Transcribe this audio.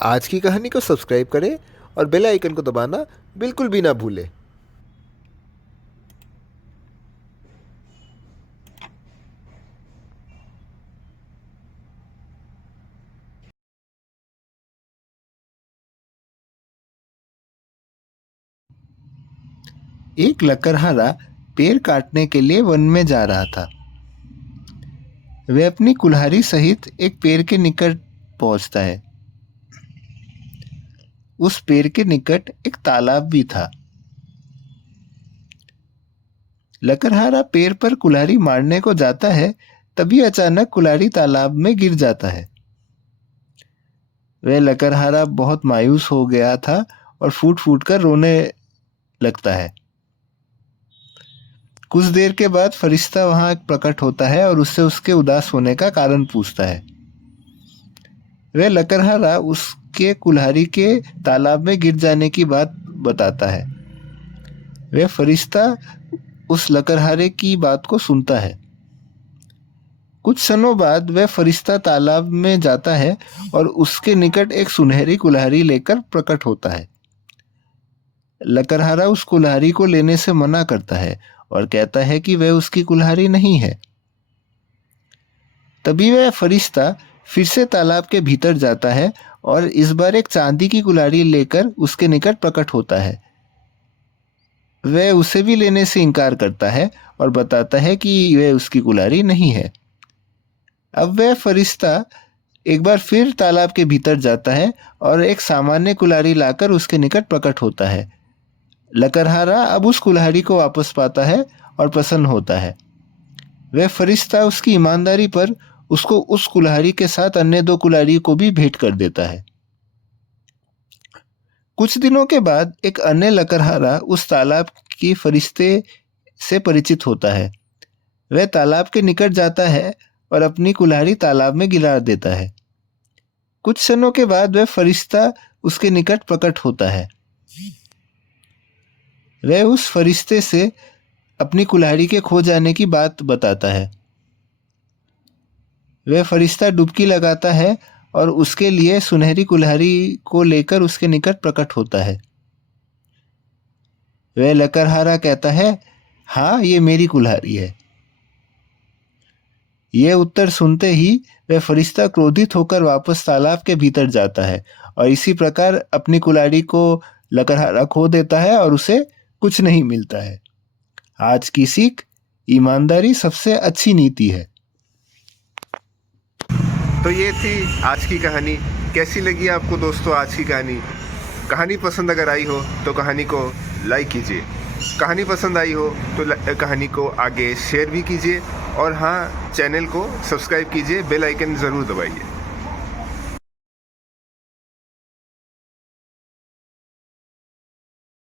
आज की कहानी को सब्सक्राइब करें और बेल आइकन को दबाना बिल्कुल भी ना भूलें। एक लकड़हारा पेड़ काटने के लिए वन में जा रहा था। वह अपनी कुल्हाड़ी सहित एक पेड़ के निकट पहुंचता है। उस पेड़ के निकट एक तालाब भी था। लकड़हारा पेड़ पर कुल्हाड़ी मारने को जाता है, तभी अचानक कुल्हाड़ी तालाब में गिर जाता है। वह लकड़हारा बहुत मायूस हो गया था और फूट फूट कर रोने लगता है। कुछ देर के बाद फरिश्ता वहां प्रकट होता है और उससे उसके उदास होने का कारण पूछता है। वह लकड़हारा उसके कुल्हाड़ी के तालाब में गिर जाने की बात बताता है। वह फरिश्ता उस लकड़हारे की बात को सुनता है। कुछ क्षणों बाद वह फरिश्ता तालाब में जाता है और उसके निकट एक सुनहरी कुल्हाड़ी लेकर प्रकट होता है। लकड़हारा उस कुल्हाड़ी को लेने से मना करता है और कहता है कि वह उसकी कुल्हाड़ी नहीं है। तभी वह फरिश्ता फिर से तालाब के भीतर जाता है और इस बार एक चांदी की कुल्हाड़ी लेकर उसके निकट प्रकट होता है। वह उसे भी लेने से इनकार करता है और बताता है कि वह उसकी कुल्हाड़ी नहीं है। अब वह फरिश्ता एक बार फिर तालाब के भीतर जाता है और एक सामान्य कुल्हाड़ी लाकर उसके निकट प्रकट होता है। लकड़हारा अब उस कुल्हाड़ी को वापस पाता है और प्रसन्न होता है। वह फरिश्ता उसकी ईमानदारी पर उसको उस कुल्हाड़ी के साथ अन्य दो कुल्हाड़ी को भी भेंट कर देता है। कुछ दिनों के बाद एक अन्य लकड़हारा उस तालाब की फरिश्ते से परिचित होता है। वह तालाब के निकट जाता है और अपनी कुल्हाड़ी तालाब में गिरा देता है। कुछ क्षणों के बाद वह फरिश्ता उसके निकट प्रकट होता है। वह उस फरिश्ते से अपनी कुल्हाड़ी के खो जाने की बात बताता है। वह फरिश्ता डुबकी लगाता है और उसके लिए सुनहरी कुल्हाड़ी को लेकर उसके निकट प्रकट होता है। वह लकड़हारा कहता है, हाँ, ये मेरी कुल्हाड़ी है। यह उत्तर सुनते ही वह फरिश्ता क्रोधित होकर वापस तालाब के भीतर जाता है और इसी प्रकार अपनी कुल्हाड़ी को लकड़हारा खो देता है और उसे कुछ नहीं मिलता है। आज की सीख, ईमानदारी सबसे अच्छी नीति है। तो ये थी आज की कहानी। कैसी लगी आपको दोस्तों आज की कहानी? कहानी पसंद अगर आई हो तो कहानी को लाइक कीजिए। कहानी पसंद आई हो तो कहानी को आगे शेयर भी कीजिए और हाँ, चैनल को सब्सक्राइब कीजिए, बेल आइकन ज़रूर दबाइए।